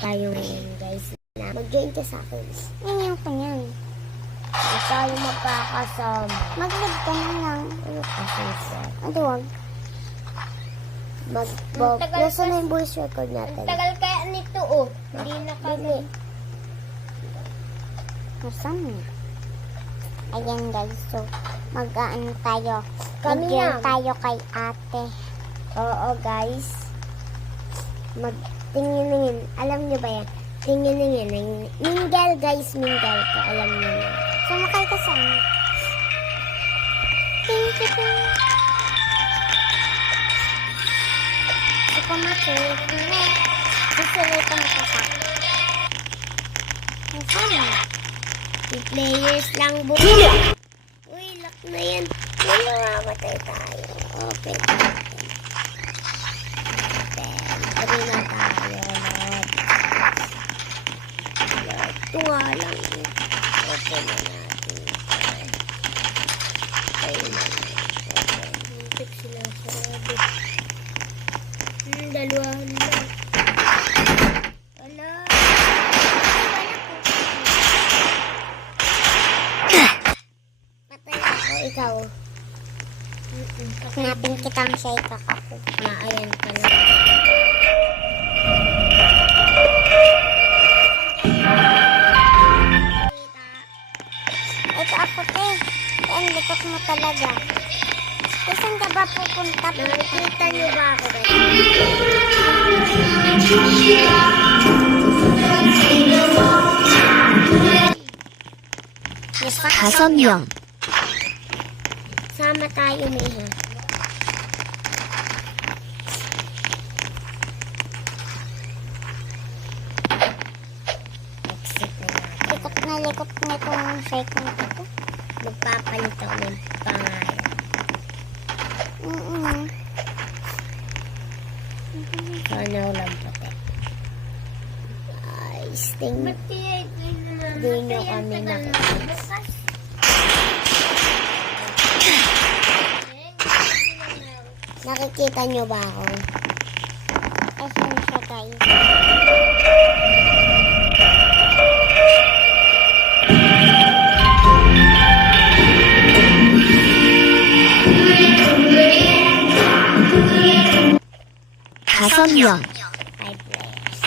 tayo ngayon, guys. Mag-join ka sa akin. Ngayon ko yan. Hindi tayo magkakasama. Mag-live ka na lang. Ano kasi siya? Ano wag? Nasa na yung voice record natin? Tagal kaya nito, oh. Hindi na kami. Nasaan? Ayan guys, so mag-ano tayo. Kami Mag-join na. tayo kay ate. Oo, guys. Tingin-tingin. Alam niyo ba yan? Tingin-tingin. Mingle, guys. Mingle ko. Alam niyo na. Sumakay ka sa amin. Thank you, thank you. Ikaw makinig. Susulitan ka pa. Nasaan? 2 players lang bu. Uy, lock na yan. Uy, mamatay tayo. Okay. Tari na tayo, Lord. Lord, tuwa lang. Open na natin. Okay na. Muntik sila sarado. Dalawahan lang. Wala. Patay ako, ikaw. Hanapin kitang siya ikakapo. Ayan ka na. Ito ako, te. Ang likot mo talaga. Saan ka ba pupunta? Nakikita niyo ba ako? Dapat 명. Sama tayo, Miha. Exit na natin. likot na itong cycle na ito. Magpapalit ako ng pangalan. Sana walang puti. Guys, tingnan. Hindi nyo kami nakikita. Nakikita nyo ba ako? Asan siya guys? 명. 5 players.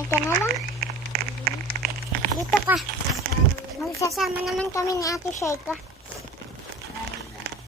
Ito na lang. Dito ka. Magsasama naman kami ni Ate Shaika.